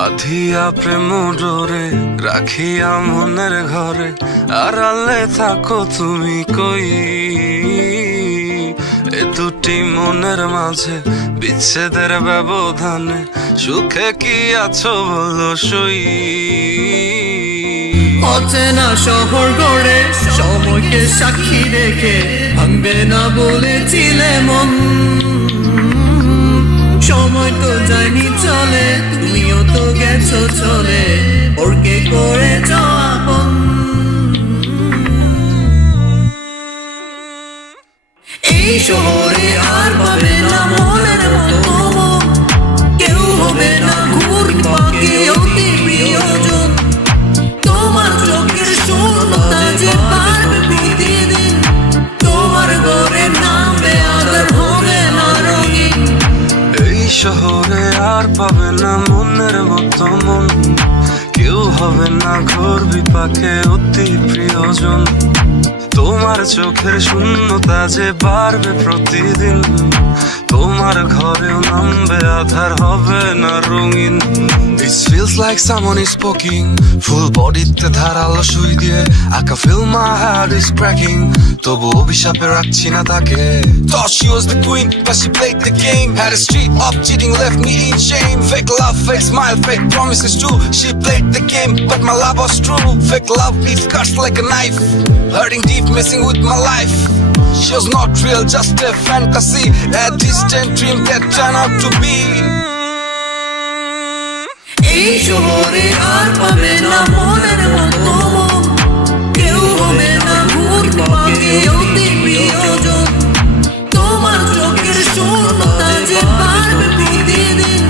বাঁধিয়া প্রেম ডোরে, রাখিয়া মনের ঘরে, আড়ালে থাকো তুমি কই? এ দুটি মনের মাঝে বিচ্ছেদের ব্যবধানে সুখে কি আছো বলো সই? অচেনা শহর গড়ে, সময়কে সাক্ষী রেখে, ভাঙবে না বলেছিলে মন সময় তো যায়নি চলে, তুমিও তো গেছো চলে, ওরকে করে এই শহরে আর পাবে না শহরে আর পাবে না মনের মতো মন। কেউ হবে না ঘোর বিপাকে অতি প্রিয়জন। তোমার চোখের শূন্যতা যে বাড়বে প্রতিদিন। তোমার ঘরেও নামবে, আধার হবে না রঙিন। It feels like someone is poking Full বডিতে ধারালো সুই দিয়ে can feel my heart is cracking তবু অভিশাপে রাখছি না তাকে Thought she was the queen but she played the game Had a street up cheating left me in shame Fake love, fake smile, fake promises too She played the game but my love was true Fake love leaves cuts like a knife Hurting deep, messing with my life She was not real, just a fantasy A distant dream that turned out to be এই শহরে আর পাবে না মনের মতো কেউ হবে না প্রিয়জন তোমার চোখের শূন্যতা যে পারবে প্রতিদিন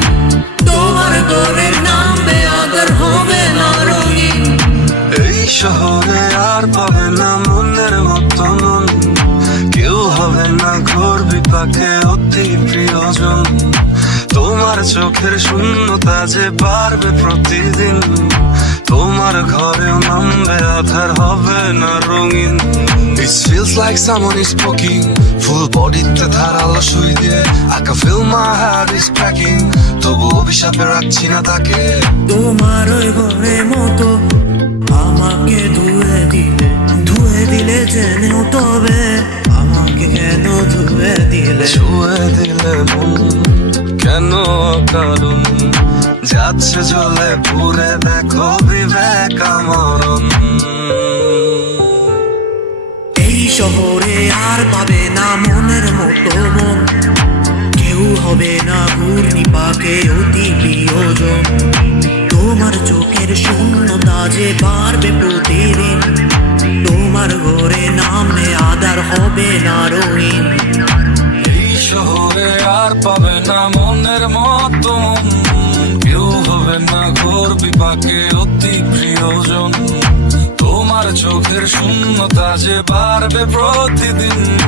তোমার ঘরে নামবে আদর হবে না রঙিন এই শহরে আর পাবে না মনের মতো মন কেউ হবে না ঘোর বিপাকে অতি প্রিয়জন তোমার চোখের শূন্যতা যে বাড়বে প্রতিদিন তোমার ঘরেও নামবে আধার হবে না রঙিন। It feels like someone is poking Full বডিতে ধারালো সুই দিয়ে I can feel my heart is cracking তবু অভিশাপে রাখছি না তাকে। তোমার ওই ঘরের মতো আমাকে ধুয়ে দিলে ধুয়ে দিলে জেনেও তবে আমাকে কেন ধুয়ে দিলে? কেন কারণ যাচ্ছে চলে পুরে দেখো বিবেক আমরণ। এই শহরে আর পাবে না মনের মতো মন। কেউ হবে না ঘূর্ণি পাকে অতি প্রিয়জন। তোমার চোখের শূন্যতা যে পারবে প্রতিদিন। তোমার ঘরে নামে আদার হবে না রঙিন। বিপাকে অতি প্রিয়জন। তোমার চোখের শূন্যতা যে বাড়বে প্রতিদিন।